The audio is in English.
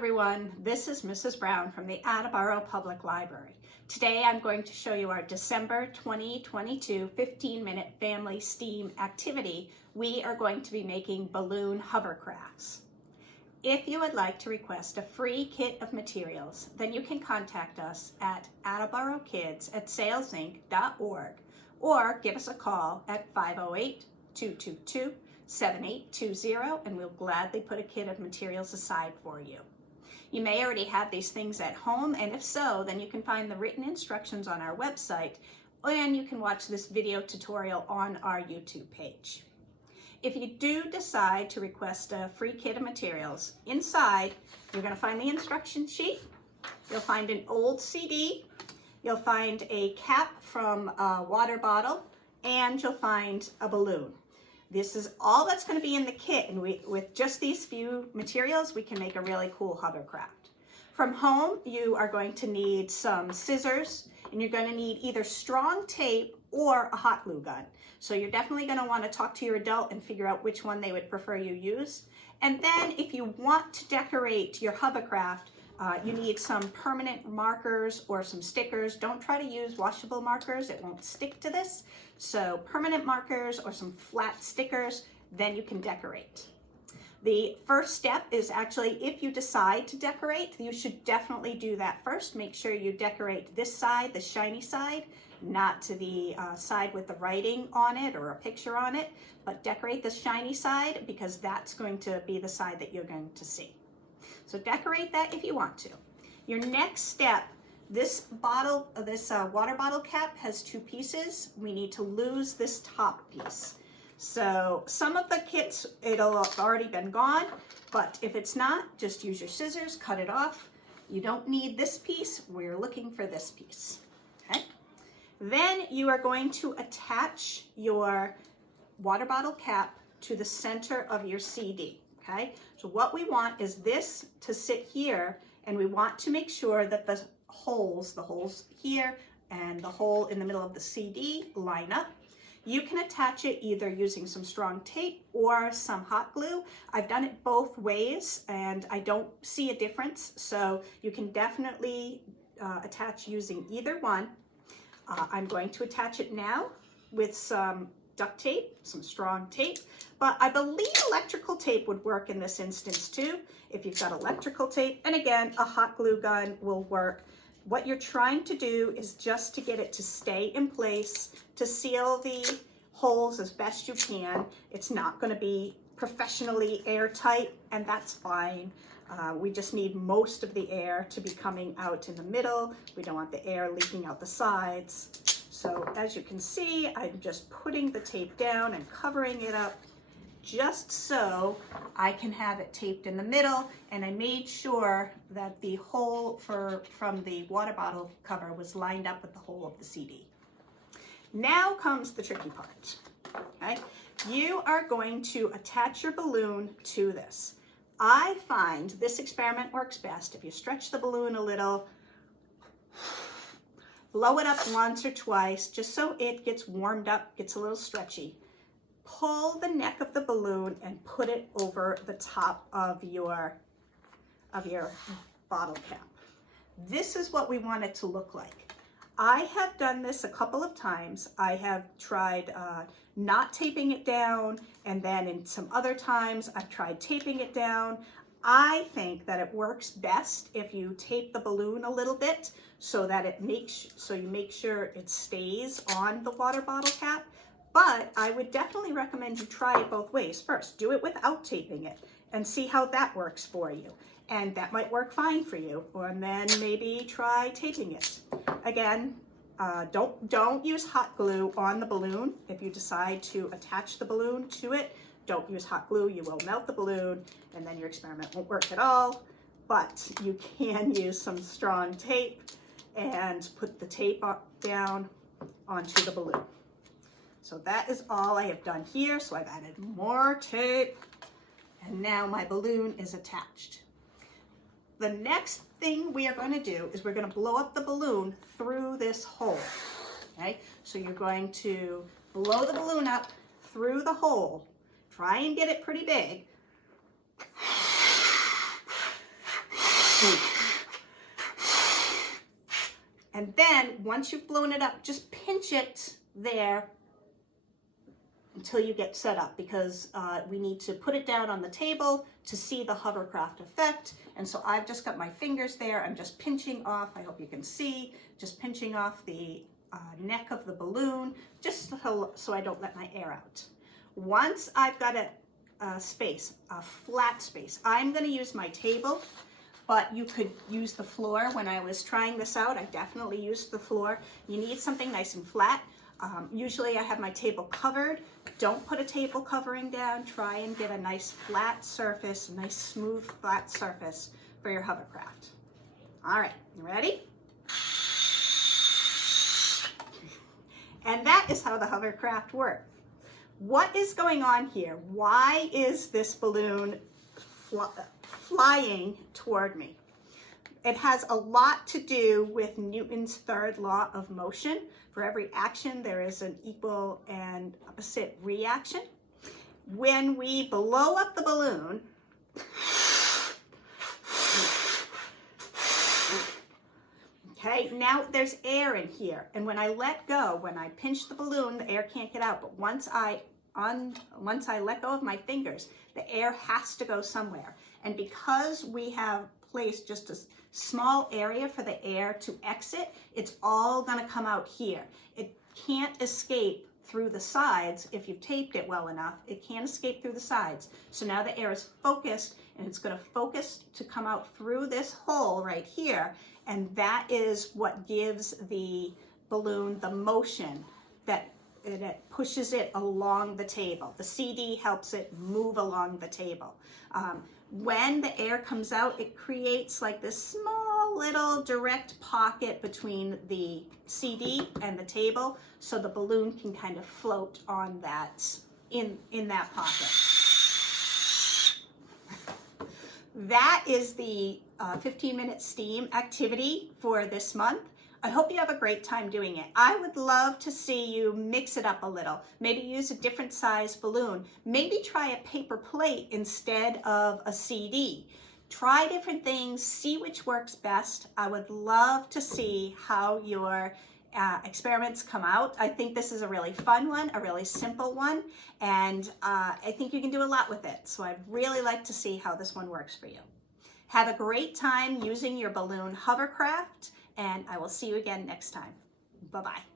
everyone, this is Mrs. Brown from the Attleboro Public Library. Today I'm going to show you our December 2022 15-minute family STEAM activity. We are going to be making balloon hovercrafts. If you would like to request a free kit of materials, then you can contact us at attleborokids@salesinc.org or give us a call at 508-222-7820 and we'll gladly put a kit of materials aside for you. You may already have these things at home, and if so, then you can find the written instructions on our website and you can watch this video tutorial on our YouTube page. If you do decide to request a free kit of materials, inside you're going to find the instruction sheet, you'll find an old CD, you'll find a cap from a water bottle, and you'll find a balloon. This is all that's going to be in the kit, and with just these few materials, we can make a really cool hovercraft. From home, you are going to need some scissors, and you're going to need either strong tape or a hot glue gun. So you're definitely going to want to talk to your adult and figure out which one they would prefer you use. And then if you want to decorate your hovercraft, you need some permanent markers or some stickers. Don't try to use washable markers, it won't stick to this. So permanent markers or some flat stickers, then you can decorate. The first step is actually, if you decide to decorate, you should definitely do that first. Make sure you decorate this side, the shiny side, not to the side with the writing on it or a picture on it, but decorate the shiny side because that's going to be the side that you're going to see. So decorate that if you want to. Your next step, this water bottle cap has two pieces. We need to lose this top piece. So some of the kits, it'll have already been gone, but if it's not, just use your scissors, cut it off. You don't need this piece, we're looking for this piece, okay? Then you are going to attach your water bottle cap to the center of your CD, okay? So what we want is this to sit here, and we want to make sure that the holes here and the hole in the middle of the CD line up. You can attach it either using some strong tape or some hot glue. I've done it both ways and I don't see a difference, so you can definitely attach using either one. I'm going to attach it now with some duct tape, some strong tape, but I believe electrical tape would work in this instance too, if you've got electrical tape, and again, a hot glue gun will work. What you're trying to do is just to get it to stay in place, to seal the holes as best you can. It's not going to be professionally airtight, and that's fine. We just need most of the air to be coming out in the middle. We don't want the air leaking out the sides. So as you can see, I'm just putting the tape down and covering it up just so I can have it taped in the middle, and I made sure that the hole from the water bottle cover was lined up with the hole of the CD. Now comes the tricky part, okay? You are going to attach your balloon to this. I find this experiment works best if you stretch the balloon a little, blow it up once or twice, just so it gets warmed up, gets a little stretchy. Pull the neck of the balloon and put it over the top of your bottle cap. This is what we want it to look like. I have done this a couple of times. I have tried not taping it down, and then in some other times I've tried taping it down. I think that it works best if you tape the balloon a little bit so that you make sure it stays on the water bottle cap. But I would definitely recommend you try it both ways. First, do it without taping it and see how that works for you. And that might work fine for you. Or then maybe try taping it. Again, don't use hot glue on the balloon. If you decide to attach the balloon to it, don't use hot glue. You will melt the balloon and then your experiment won't work at all. But you can use some strong tape and put the tape down onto the balloon. So that is all I have done here. So I've added more tape, and now my balloon is attached. The next thing we are going to do is we're going to blow up the balloon through this hole. Okay, so you're going to blow the balloon up through the hole. Try and get it pretty big. And then once you've blown it up, just pinch it there until you get set up, because we need to put it down on the table to see the hovercraft effect. And so I've just got my fingers there. I'm just pinching off, I hope you can see, just pinching off the neck of the balloon, just so I don't let my air out. Once I've got a space, a flat space, I'm going to use my table, but you could use the floor. When I was trying this out, I definitely used the floor. You need something nice and flat. Usually I have my table covered. Don't put a table covering down. Try and get a nice flat surface, a nice smooth flat surface for your hovercraft. All right, you ready? And that is how the hovercraft works. What is going on here? Why is this balloon flying toward me? It has a lot to do with Newton's third law of motion. For every action, there is an equal and opposite reaction. When we blow up the balloon, okay, now there's air in here. And when I let go, when I pinch the balloon, the air can't get out. But once I let go of my fingers, the air has to go somewhere. And because we have placed just a small area for the air to exit, it's all gonna come out here. It can't escape through the sides. If you've taped it well enough, it can't escape through the sides. So now the air is focused, and it's gonna focus to come out through this hole right here. And that is what gives the balloon the motion that it pushes it along the table. The CD helps it move along the table. When the air comes out, it creates like this small little direct pocket between the CD and the table, so the balloon can kind of float on that, in that pocket. That is the 15-minute STEAM activity for this month. I hope you have a great time doing it. I would love to see you mix it up a little. Maybe use a different size balloon. Maybe try a paper plate instead of a CD. Try different things, see which works best. I would love to see how your experiments come out. I think this is a really fun one, a really simple one, and I think you can do a lot with it. So I'd really like to see how this one works for you. Have a great time using your balloon hovercraft, and I will see you again next time. Bye-bye.